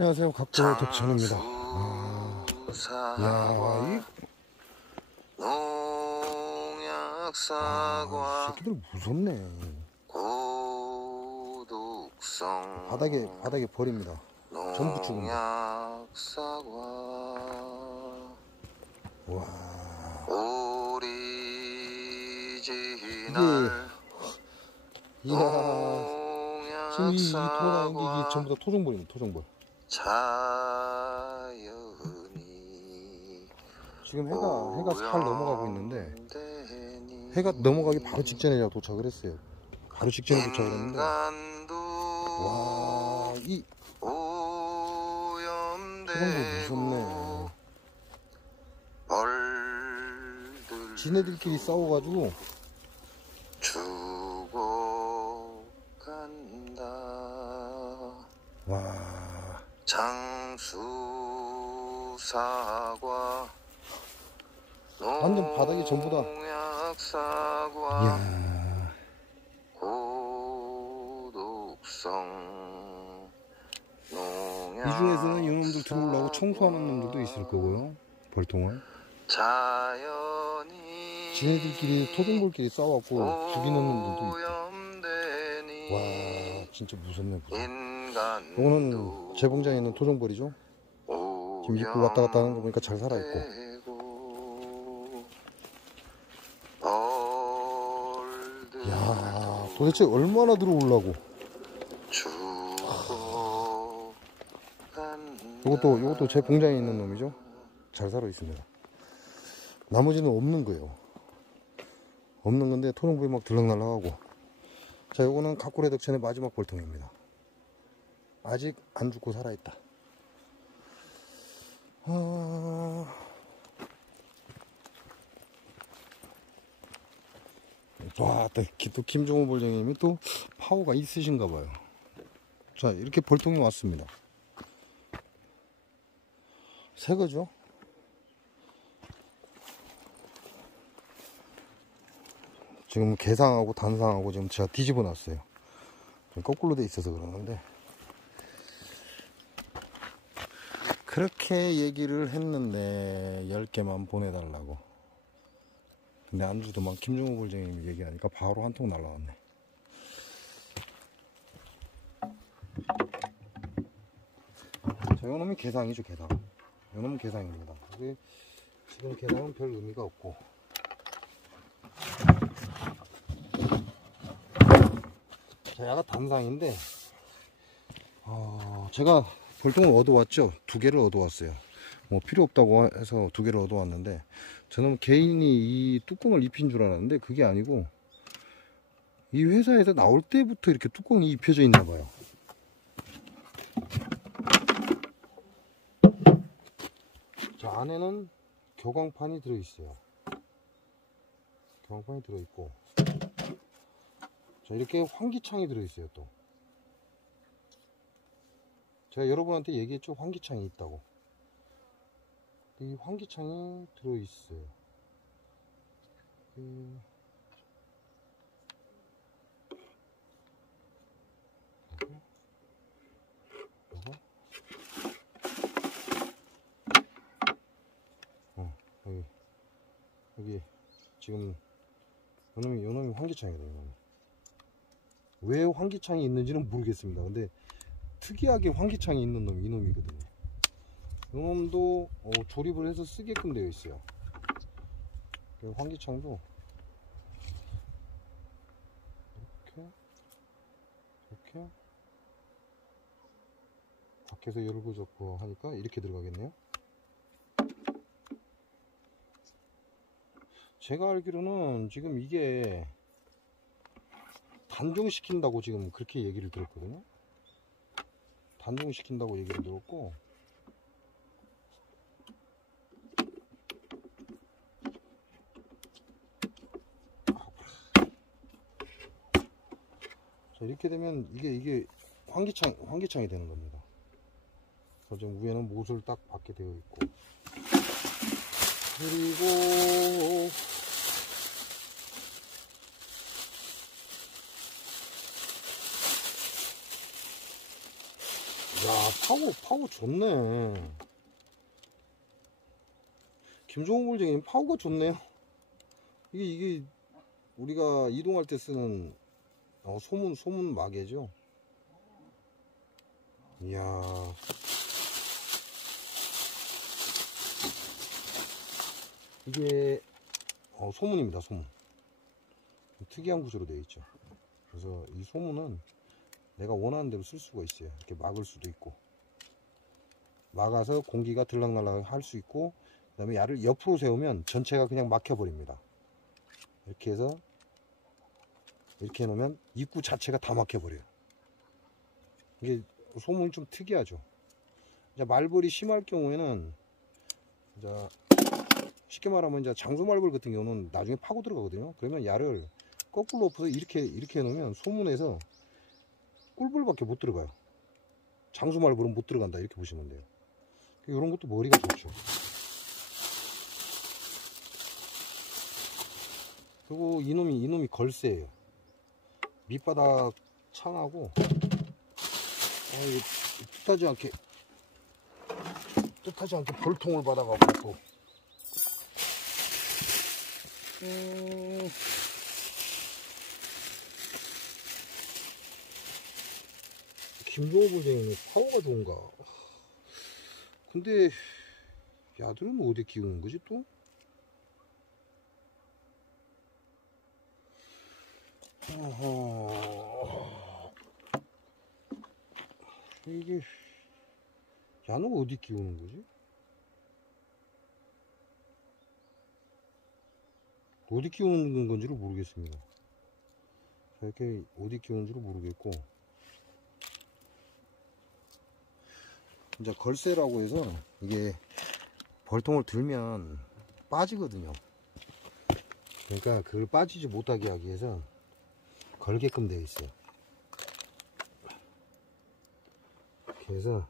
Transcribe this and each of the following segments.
안녕하세요, 각도의 덕천입니다. 이야, 새끼들 무섭네. 바닥에 버립니다. 전부 죽은 거. 와. 이야, 지금 이 돌아다니는 게 전부 다 토종벌입니다, 토종벌. 지금 해가 살 넘어가고 있는데, 해가 넘어가기 바로 직전에 도착을 했어요. 바로 직전에 도착을 했는데, 와, 이 토종벌 무섭네. 지네들끼리 싸워가지고 와, 장수사과 완전 바닥이 전부 다. 이야, 이 중에서는 이놈들 들어오려고 청소하는 놈들도 있을 거고요. 벌통을 지네들끼리 토종벌끼리 싸워갖고 죽이는 놈들도 있고. 와, 진짜 무섭네. 이거는 제 공장에 있는 토종벌이죠. 지금 입구 왔다 갔다 하는 거 보니까 잘 살아있고. 야, 도대체 얼마나 들어오려고. 요것도 제 공장에 있는 놈이죠. 잘 살아있습니다. 나머지는 없는 거예요. 없는 건데 토종벌이 막 들락날락하고. 자, 요거는 각골의 덕천의 마지막 벌통입니다. 아직 안 죽고 살아있다. 와, 또 김종호 벌장님이 또 파워가 있으신가 봐요. 자, 이렇게 벌통이 왔습니다. 새 거죠? 지금 개상하고 단상하고 지금 제가 뒤집어 놨어요. 좀 거꾸로 돼 있어서 그러는데. 그렇게 얘기를 했는데 10개만 보내달라고. 근데 안주도 막 김종호 벌장님이 얘기하니까 바로 한 통 날라왔네. 자, 요놈이 개상이죠, 개상. 요놈은 개상입니다. 지금 개상은 별 의미가 없고. 자, 야가 단상인데, 제가 벌통을 얻어왔죠. 2개를 얻어왔어요. 뭐 필요 없다고 해서 2개를 얻어왔는데, 저는 개인이 이 뚜껑을 입힌 줄 알았는데 그게 아니고 이 회사에서 나올 때부터 이렇게 뚜껑이 입혀져 있나 봐요. 자, 안에는 교광판이 들어있어요. 교광판이 들어있고, 자, 이렇게 환기창이 들어있어요. 또 제가 여러분한테 얘기했죠, 환기창이 있다고. 이 환기창이 들어있어요. 여기 지금 요놈이 환기창이에요. 요놈이. 왜 환기창이 있는지는 모르겠습니다. 근데 특이하게 환기창이 있는 놈이 이놈이거든요. 요놈도 조립을 해서 쓰게끔 되어 있어요. 환기창도 이렇게 밖에서 열고 접고 하니까 이렇게 들어가겠네요. 제가 알기로는 지금 이게 단종시킨다고 지금 그렇게 얘기를 들었거든요. 단종시킨다고 얘기를 들었고, 자, 이렇게 되면 이게 환기창이 되는 겁니다. 그래서 지금 위에는 못을 딱 받게 되어 있고, 그리고 파워 좋네. 김종호 볼쟁이는 파워가 좋네요. 이게 우리가 이동할 때 쓰는 소문 마개죠. 이야. 이게 소문입니다. 소문. 특이한 구조로 되어 있죠. 그래서 이 소문은 내가 원하는 대로 쓸 수가 있어요. 이렇게 막을 수도 있고, 막아서 공기가 들락날락 할 수 있고, 그 다음에 야를 옆으로 세우면 전체가 그냥 막혀 버립니다. 이렇게 해서 이렇게 해놓으면 입구 자체가 다 막혀 버려요. 이게 소문이 좀 특이하죠. 이제 말벌이 심할 경우에는 이제 쉽게 말하면 이제 장수말벌 같은 경우는 나중에 파고 들어가거든요. 그러면 야를 거꾸로 엎어서 이렇게 해놓으면 소문에서 꿀벌밖에 못 들어가요. 장수말벌은 못 들어간다, 이렇게 보시면 돼요. 이런 것도 머리가 좋죠. 그리고 이놈이 걸쇠예요. 밑바닥 창하고 이거 뜻하지 않게 벌통을 받아가고 또 김종호 볼쟁이는 파워가 좋은가? 근데 야들은 어디 키우는 거지 또? 이게 야는 어디 키우는 거지? 어디 키우는 건지를 모르겠습니다. 이렇게 어디 키우는지를 모르겠고, 이제 걸쇠라고 해서 이게 벌통을 들면 빠지거든요. 그러니까 그걸 빠지지 못하게 하기 위해서 걸게끔 되어 있어요. 이렇게 해서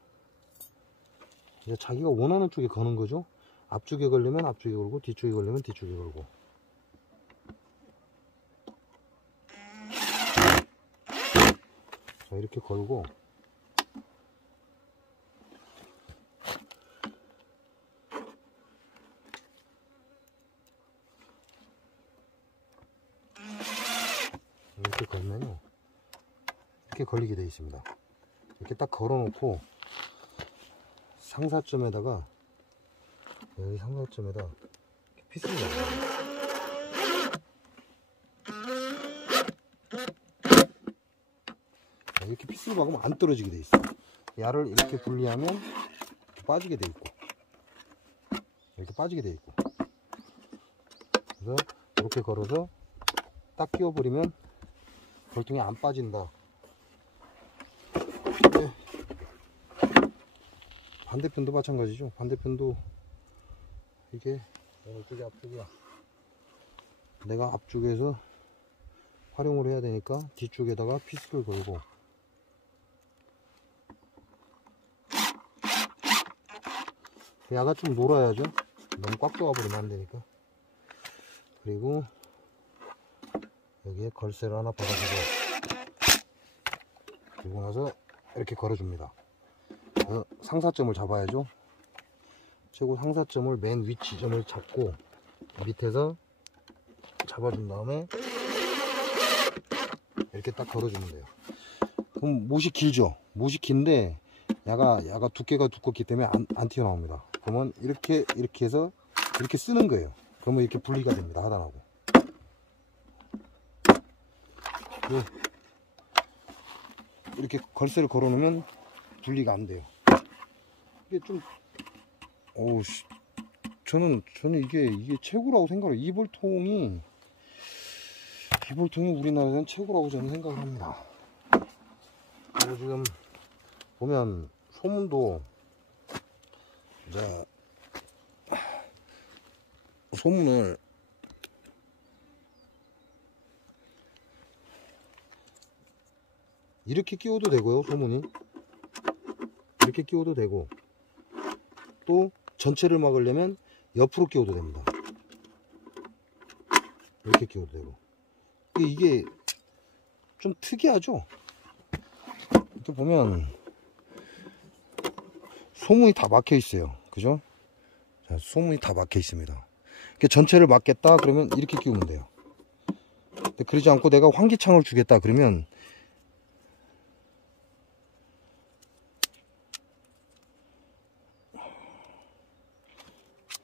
이제 자기가 원하는 쪽에 거는 거죠. 앞쪽에 걸리면 앞쪽에 걸고, 뒤쪽에 걸리면 뒤쪽에 걸고. 자, 이렇게 걸고, 이렇게 걸면요, 이렇게 걸리게 되어 있습니다. 이렇게 딱 걸어 놓고 상사점에다가, 여기 상사점에다 피스를 넣어요. 이렇게 피스를 박으면 안 떨어지게 돼 있어. 야를 이렇게 분리하면 이렇게 빠지게 돼 있고, 이렇게 빠지게 돼 있고, 그래서 이렇게 걸어서 딱 끼워버리면 벌통이 안 빠진다. 네. 반대편도 마찬가지죠. 반대편도 이게 이쪽이 앞쪽이야. 내가 앞쪽에서 활용을 해야 되니까 뒤쪽에다가 피스를 걸고, 야가 좀 놀아야죠. 너무 꽉 조아버리면 안 되니까. 그리고 여기에 걸쇠를 하나 박아주고, 그리고 나서 이렇게 걸어줍니다. 그래서 상사점을 잡아야죠. 최고 상사점을 맨 위 지점을 잡고 밑에서 잡아준 다음에 이렇게 딱 걸어주면 돼요. 그럼 못이 길죠. 못이 긴데 야가 두께가 두껍기 때문에 안 튀어나옵니다. 그러면 이렇게 해서 이렇게 쓰는 거예요. 그러면 이렇게 분리가 됩니다. 하단하고. 네. 이렇게 걸쇠를 걸어 놓으면 분리가 안 돼요. 이게 좀 저는 이게 최고라고 생각해요. 이 벌통이 우리나라에서는 최고라고 저는 생각을 합니다. 그리고 지금 보면 소문도 이제 소문을 이렇게 끼워도 되고요. 소문이 이렇게 끼워도 되고, 또 전체를 막으려면 옆으로 끼워도 됩니다. 이렇게 끼워도 되고. 이게 좀 특이하죠. 이렇게 보면 소문이 다 막혀 있어요. 그죠? 자, 소문이 다 막혀 있습니다. 전체를 막겠다 그러면 이렇게 끼우면 돼요. 근데 그러지 않고 내가 환기창을 주겠다 그러면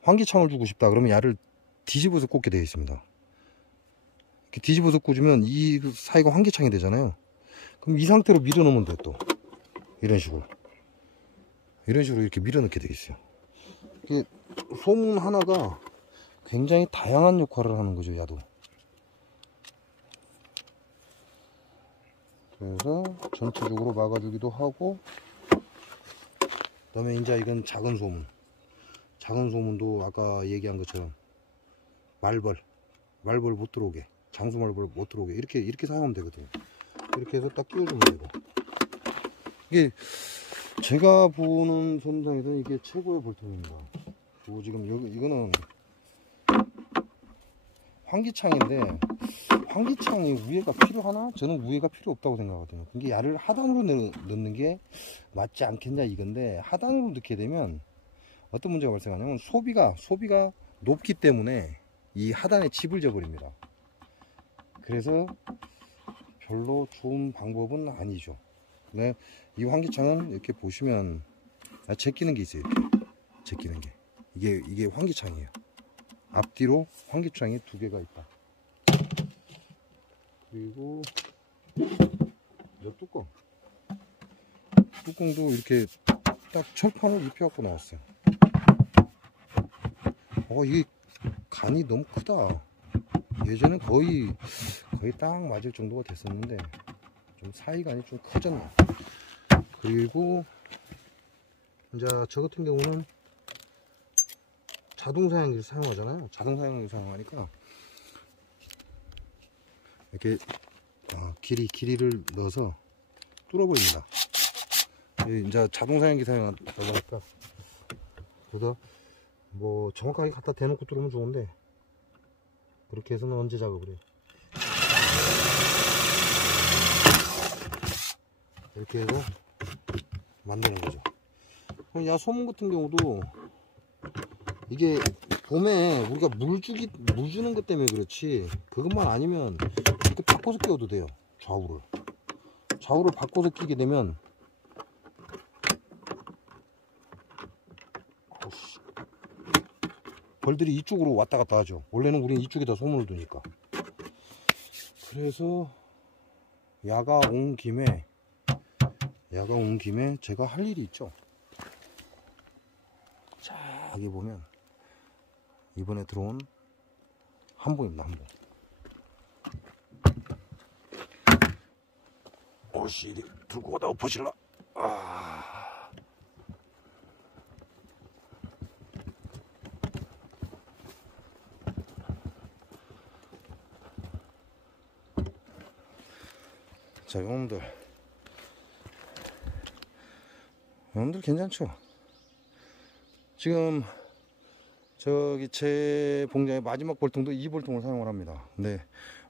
환기창을 주고 싶다 그러면 야를 뒤집어서 꽂게 되어 있습니다. 이렇게 뒤집어서 꽂으면 이 사이가 환기창이 되잖아요. 그럼 이 상태로 밀어 넣으면 돼. 또 이런 식으로 이렇게 밀어 넣게 되어 있어요. 이게 소문 하나가 굉장히 다양한 역할을 하는 거죠, 야도. 그래서 전체적으로 막아주기도 하고, 그 다음에 이제 이건 작은 소문. 작은 소문도 아까 얘기한 것처럼 말벌 못 들어오게, 장수 말벌 못 들어오게 이렇게 사용하면 되거든요. 이렇게 해서 딱 끼워주면 되고. 이게 제가 보는 선상에서는 이게 최고의 볼통입니다. 그리고 지금 이거는 환기창인데 환기창이 위에가 필요하나? 저는 위에가 필요 없다고 생각하거든요. 이게 야를 하단으로 넣는 게 맞지 않겠냐 이건데, 하단으로 넣게 되면 어떤 문제가 발생하냐면 소비가 높기 때문에 이 하단에 칩을 져버립니다. 그래서 별로 좋은 방법은 아니죠. 네, 이 환기창은 이렇게 보시면 제끼는 게 있어요. 이렇게 제끼는 게 이게 환기창이에요. 앞뒤로 환기창이 두 개가 있다. 그리고 이 뚜껑도 이렇게 딱 철판을 입혀갖고 나왔어요. 이게 간이 너무 크다. 예전엔 거의 딱 맞을 정도가 됐었는데 좀 사이간이 좀 커졌네. 그리고 이제 저 같은 경우는 자동 사양기를 사용하잖아요. 자동 사양기를 사용하니까 이렇게 길이를 넣어서 뚫어버립니다. 이제 자동 사양기 사용하다 보니까 그래서 뭐 정확하게 갖다 대놓고 뚫으면 좋은데 그렇게 해서는 언제 작업을 해요. 이렇게 해서 만드는 거죠. 야 소문 같은 경우도 이게 봄에 우리가 물 주는 것 때문에 그렇지, 그것만 아니면 이렇게 바꿔서 끼워도 돼요. 좌우를 바꿔서 끼게 되면 벌들이 이쪽으로 왔다 갔다 하죠. 원래는 우리는 이쪽에다 소문을 두니까. 그래서 야가 온 김에 제가 할 일이 있죠. 자, 여기 보면 이번에 들어온 한봉입니다. 한봉. 오씨, 들고 가다 엎어질라. 자, 이놈들 괜찮죠? 지금 저기 제 봉장의 마지막 볼통도 2볼통을 사용을 합니다. 근데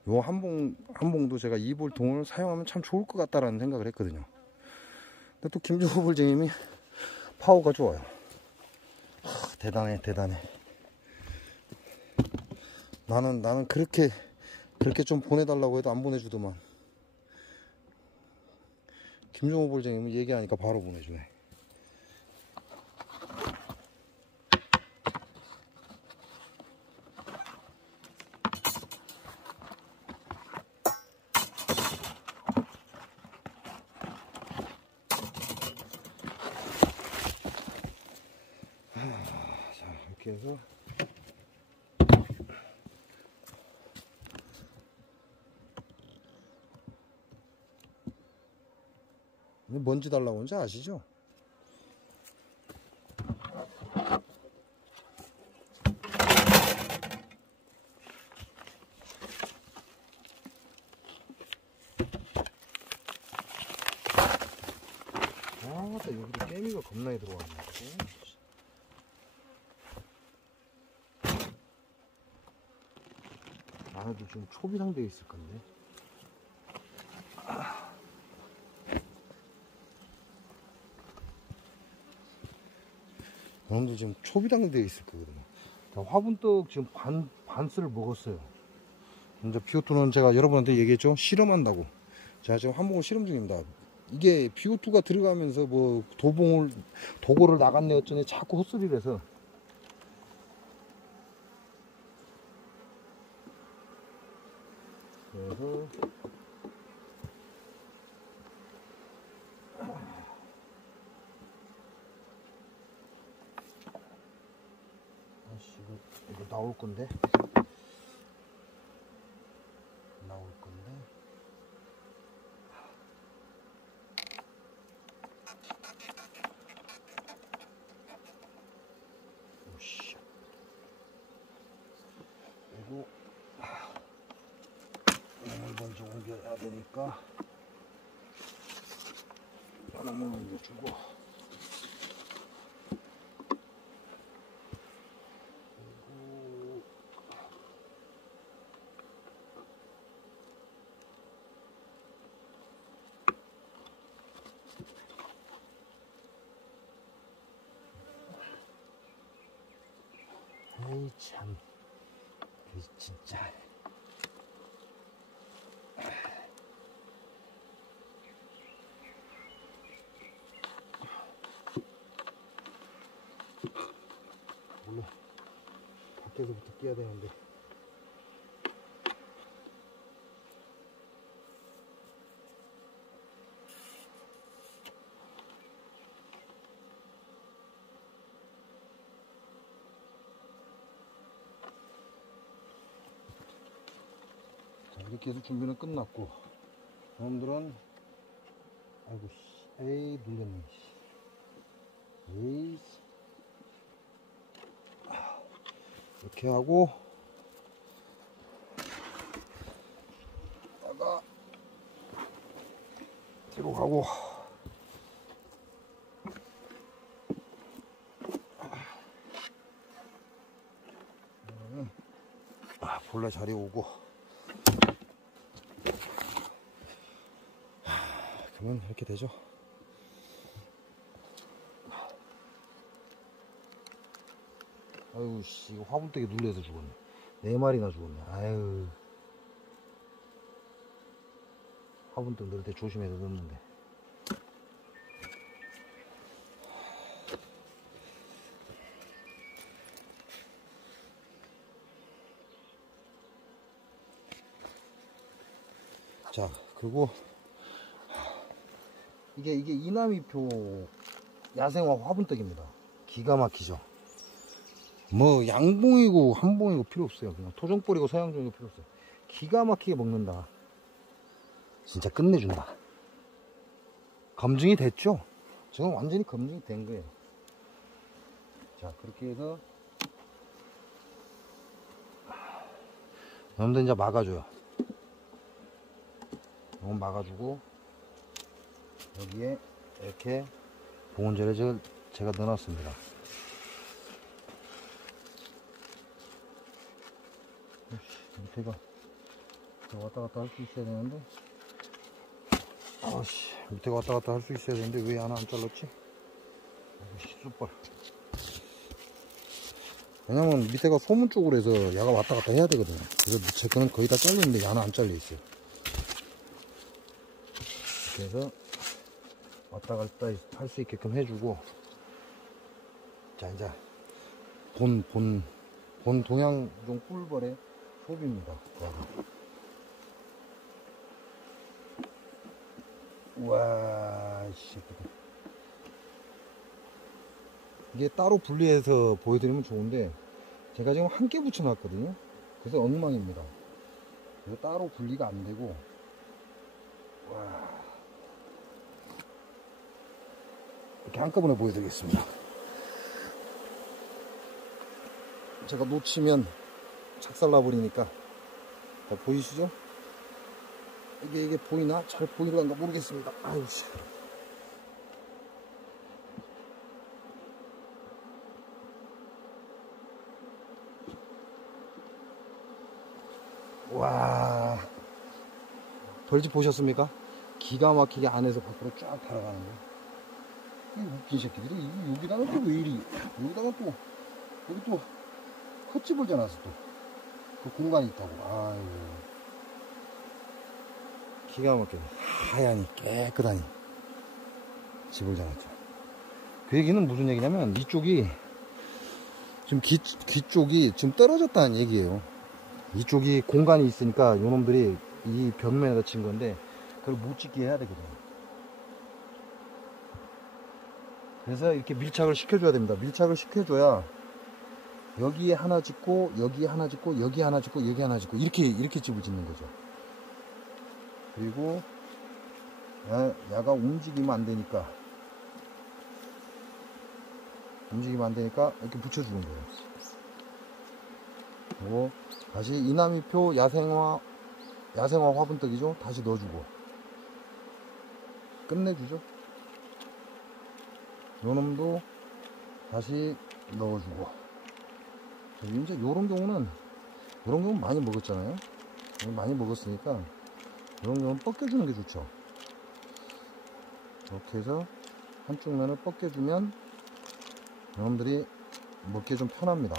요 한봉도 제가 2볼통을 사용하면 참 좋을 것 같다라는 생각을 했거든요. 근데 또 김종호 볼쟁님이 파워가 좋아요. 대단해. 나는 그렇게 좀 보내달라고 해도 안 보내주더만. 김종호 볼쟁님은 얘기하니까 바로 보내주네. 자, 이렇게 해서 먼지 달라고 하는지 아시죠? 여기도 깨미가 겁나게 들어왔네. 안에도 좀 초비상 되어 있을 건데. 여러분들 지금 초비당 되어 있을 거거든요. 자, 화분떡 지금 반스를 먹었어요. 이제 BO2는 제가 여러분한테 얘기했죠. 실험한다고. 제가 지금 한복을 실험 중입니다. 이게 BO2가 들어가면서 뭐 도고를 나갔네 어쩌네 자꾸 헛소리를 해서. 그래서 아씨 이거 나올 건데 오씨 그리고 이걸 먼저 옮겨야 되니까 하나만 옮겨주고 에이 참 진짜 원래 밖에서부터 끼야 되는데 이렇게 해서 준비는 끝났고 여러분들은 아이고 에이 눌렸네 에이 이렇게 하고 다가 뒤로 가고 본래 자리 오고 그러면 이렇게 되죠. 아유 씨 이거 화분떡에 눌려서 죽었네. 4마리나 죽었네. 아유 화분떡 넣을 때 조심해서 넣는데 자 그리고 이게 이남이표 야생화 화분떡입니다. 기가 막히죠. 뭐 양봉이고 한봉이고 필요 없어요. 그냥 토종벌이고 서양종이고 필요 없어요. 기가 막히게 먹는다. 진짜 끝내준다. 검증이 됐죠? 지금 완전히 검증이 된 거예요. 자 그렇게 해서 여러분들 이제 막아줘요. 이건 막아주고 여기에 이렇게 보온재를 제가 넣어놨습니다. 밑에가 왔다 갔다 할 수 있어야 되는데 아씨 밑에가 왔다 갔다 할 수 있어야 되는데 왜 하나 안 잘랐지? 아이씨 쑥발. 왜냐면 밑에가 소문 쪽으로 해서 야가 왔다 갔다 해야 되거든요. 그래서 제 거는 거의 다 잘렸는데 야는 안 잘려 있어요. 이렇게 해서 왔다 갔다 할 수 있게끔 해주고 자 이제 본 동양종 꿀벌의 소비입니다. 우와 씨 이게 따로 분리해서 보여드리면 좋은데 제가 지금 함께 붙여 놨거든요. 그래서 엉망입니다. 그래서 따로 분리가 안 되고 와 이렇게 한꺼번에 보여드리겠습니다. 제가 놓치면 착살나 버리니까 자, 보이시죠? 이게 보이나? 잘 보이는가 모르겠습니다. 아유 씨. 와 벌집 보셨습니까? 기가 막히게 안에서 밖으로 쫙 달아가는 거예요. 이 웃긴 새끼들이 여기다가 또 왜 이리 여기다가 또 여기 또 헛집을 져놨어 또 그 공간이 있다고. 아유 기가 막히네. 하얀이 깨끗하니 집을 져놨죠. 그 얘기는 무슨 얘기냐면 이쪽이 지금 귀 쪽이 지금 떨어졌다는 얘기예요. 이쪽이 공간이 있으니까 요놈들이 이 벽면에다 친 건데 그걸 못 찍게 해야 되거든. 그래서 이렇게 밀착을 시켜줘야 됩니다. 밀착을 시켜줘야 여기에 하나 짓고 여기에 하나 짓고 여기 하나 짓고 여기 하나 짓고 이렇게 집을 짓는 거죠. 그리고 야가 움직이면 안 되니까 이렇게 붙여주는 거예요. 그리고 다시 이남이표 야생화 화분떡이죠. 다시 넣어주고 끝내주죠. 요놈도 다시 넣어주고. 이제 요런 경우는 많이 먹었잖아요. 많이 먹었으니까 요런 경우는 뻗겨주는 게 좋죠. 이렇게 해서 한쪽 면을 뻗겨주면 여러분들이 먹기 좀 편합니다.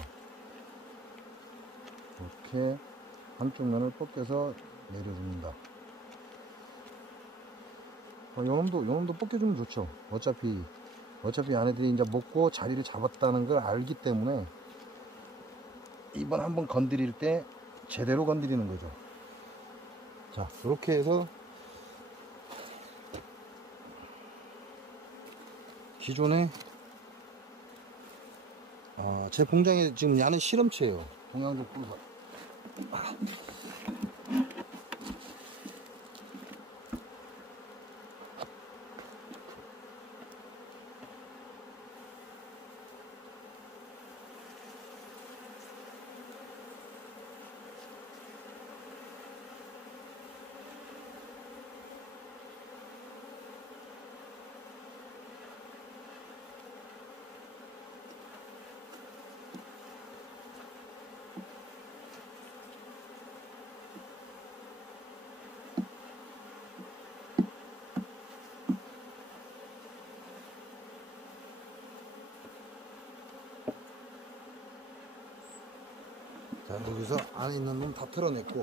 이렇게 한쪽 면을 뻗겨서 내려줍니다. 요놈도 뻗겨주면 좋죠. 어차피 얘네들이 이제 먹고 자리를 잡았다는 걸 알기 때문에 이번 한번 건드릴 때 제대로 건드리는 거죠. 자, 이렇게 해서 기존에 제 공장에 지금 야는 실험체예요. 동양종 꿀벌. 자, 여기서 안에 있는 놈 다 털어냈고,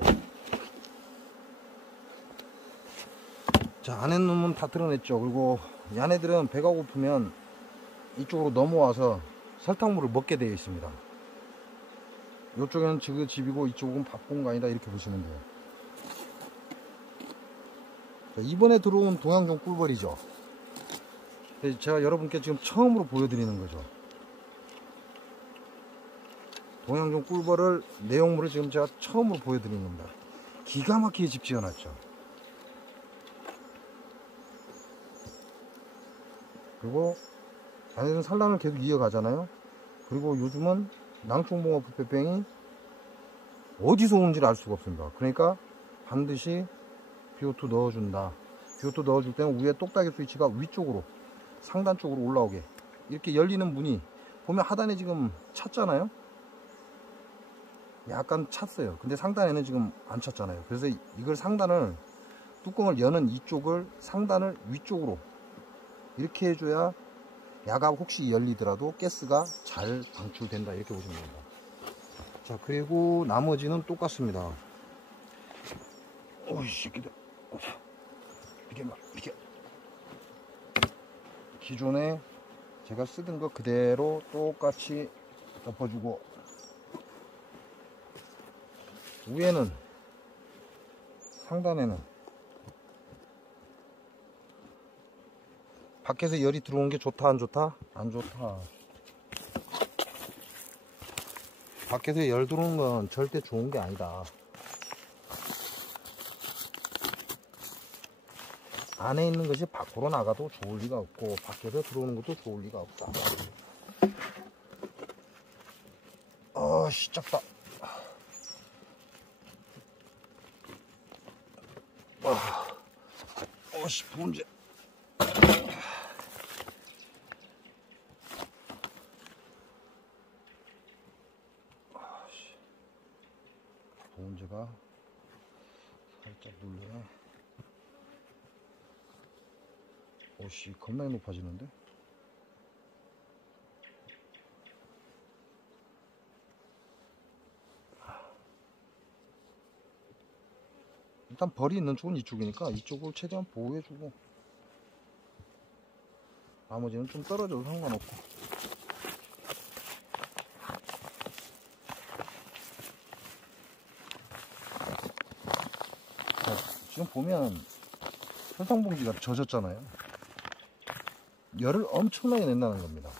자, 안에 있는 놈 다 털어냈죠. 그리고 얘네들은 배가 고프면 이쪽으로 넘어와서 설탕물을 먹게 되어 있습니다. 이쪽에는 지금 집이고 이쪽은 밥 공간이다, 이렇게 보시면 돼요. 자, 이번에 들어온 동양종 꿀벌이죠. 제가 여러분께 지금 처음으로 보여드리는 거죠. 동양종 꿀벌을 내용물을 지금 제가 처음으로 보여드리는 겁니다. 기가 막히게 집 지어놨죠. 그리고 자네들은 산란을 계속 이어가잖아요. 그리고 요즘은 낭충봉어 부패병이 어디서 오는지를 알 수가 없습니다. 그러니까 반드시 비오투 넣어준다. 비오투 넣어줄 때는 위에 똑딱이 스위치가 위쪽으로 상단 쪽으로 올라오게 이렇게 열리는 문이 보면 하단에 지금 찼잖아요. 약간 찼어요. 근데 상단에는 지금 안 찼잖아요. 그래서 이걸 상단을 뚜껑을 여는 이쪽을 상단을 위쪽으로 이렇게 해줘야 야가 혹시 열리더라도 가스가 잘 방출된다, 이렇게 보시면 됩니다. 자, 그리고 나머지는 똑같습니다. 오이씨, 이렇게 기존에 제가 쓰던 거 그대로 똑같이 덮어주고, 위에는 상단에는 밖에서 열이 들어오는 게 좋다 안 좋다? 안 좋다. 밖에서 열 들어오는 건 절대 좋은 게 아니다. 안에 있는 것이 밖으로 나가도 좋을 리가 없고 밖에서 들어오는 것도 좋을 리가 없다. 씨, 작다. 씨, 분재. 보온재가 살짝 눌리네. 오씨, 겁나게 높아지는데? 일단 벌이 있는 쪽은 이쪽이니까 이쪽을 최대한 보호해주고 나머지는 좀 떨어져도 상관없고. 자, 지금 보면 설탕봉지가 젖었잖아요. 열을 엄청나게 낸다는 겁니다.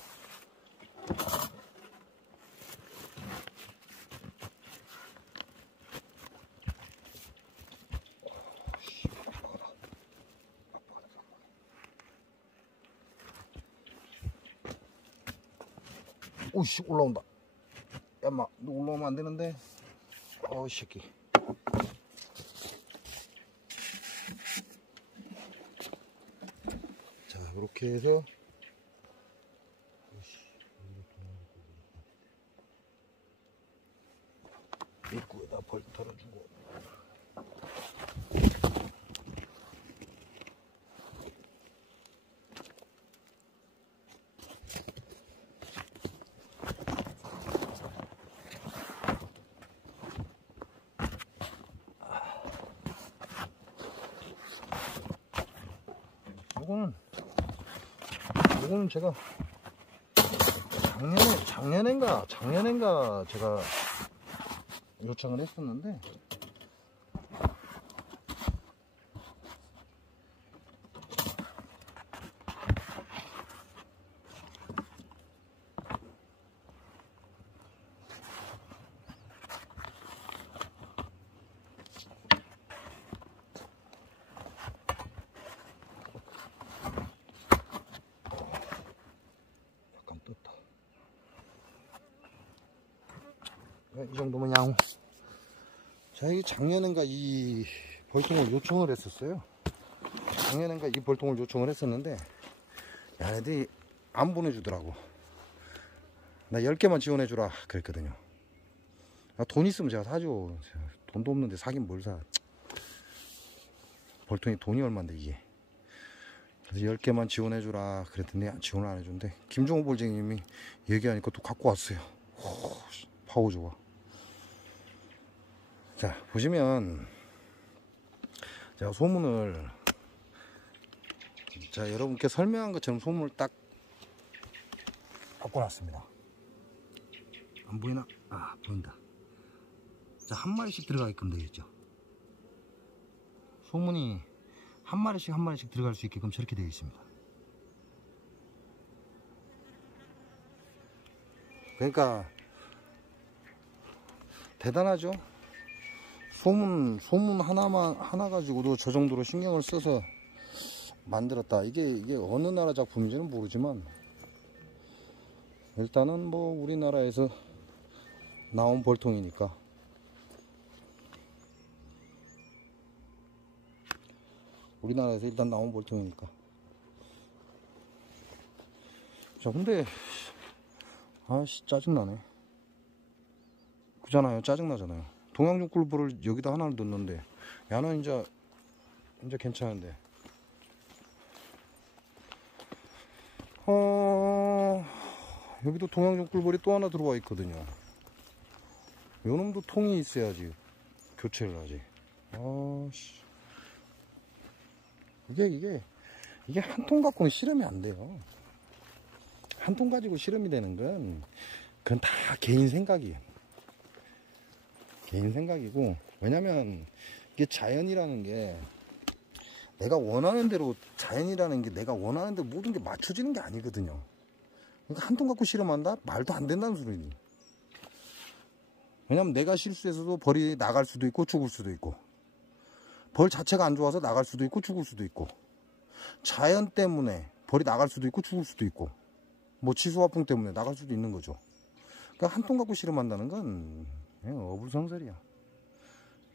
오씨, 올라온다. 야, 마, 너 올라오면 안 되는데. 어이 새끼. 자, 이렇게 해서 입구에다 벌 털어주고. 요거는 제가 작년엔가 제가 요청을 했었는데, 약간 떴다. 이 정도면 양호. 자, 이게 작년엔가 이 벌통을 요청을 했었어요. 작년엔가 이 벌통을 요청을 했었는데, 얘네들이 안 보내주더라고. 나 10개만 지원해주라 그랬거든요. 돈 있으면 제가 사죠. 돈도 없는데 사긴 뭘 사. 벌통이 돈이 얼만데 이게. 그래서 10개만 지원해주라 그랬더니 지원을 안 해준대. 김종호 볼쟁이님이 얘기하니까 또 갖고 왔어요. 오, 파워 좋아. 자, 보시면 제가 소문을, 자, 여러분께 설명한 것처럼 소문을 딱 갖고 놨습니다. 안 보이나? 아, 보인다. 자, 한 마리씩 들어가게끔 되겠죠. 소문이 한 마리씩 들어갈 수 있게끔 저렇게 되어 있습니다. 그러니까 대단하죠. 소문 하나 가지고도 저 정도로 신경을 써서 만들었다. 이게 어느 나라 작품인지는 모르지만 일단은 뭐 우리나라에서 나온 벌통이니까. 우리나라에서 일단 나온 벌통이니까. 자, 근데 아씨, 짜증나네. 그잖아요. 짜증나잖아요. 동양중 꿀벌을 여기다 하나를 넣는데 야는 이제 괜찮은데, 여기도 동양중 꿀벌이 또 하나 들어와 있거든요. 요놈도 통이 있어야지 교체를 하지. 아씨, 이게 한 통 갖고는 실험이 안 돼요. 한 통 가지고 실험이 되는 건 그건 다 개인 생각이에요. 개인 생각이고, 왜냐면 이게 자연이라는 게 내가 원하는 대로, 자연이라는 게 내가 원하는 대로 모든 게 맞춰지는 게 아니거든요. 그러니까 한 통 갖고 실험한다? 말도 안 된다는 소리니. 왜냐면 내가 실수해서도 벌이 나갈 수도 있고 죽을 수도 있고, 벌 자체가 안 좋아서 나갈 수도 있고 죽을 수도 있고, 자연 때문에 벌이 나갈 수도 있고 죽을 수도 있고, 뭐 치수화풍 때문에 나갈 수도 있는 거죠. 그러니까 한 통 갖고 실험한다는 건 그냥 어불성설이야.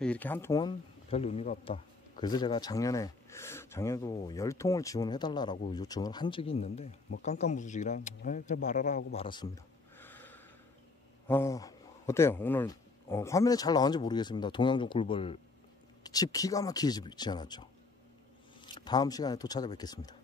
이렇게 한 통은 별 의미가 없다. 그래서 제가 작년에도 10통을 지원해달라고 요청을 한 적이 있는데, 뭐 깜깜무소식이랑 그래 말아라 하고 말았습니다. 어때요? 오늘 화면에 잘 나왔는지 모르겠습니다. 동양중 꿀벌 집 기가 막히게 짓지 않았죠? 다음 시간에 또 찾아뵙겠습니다.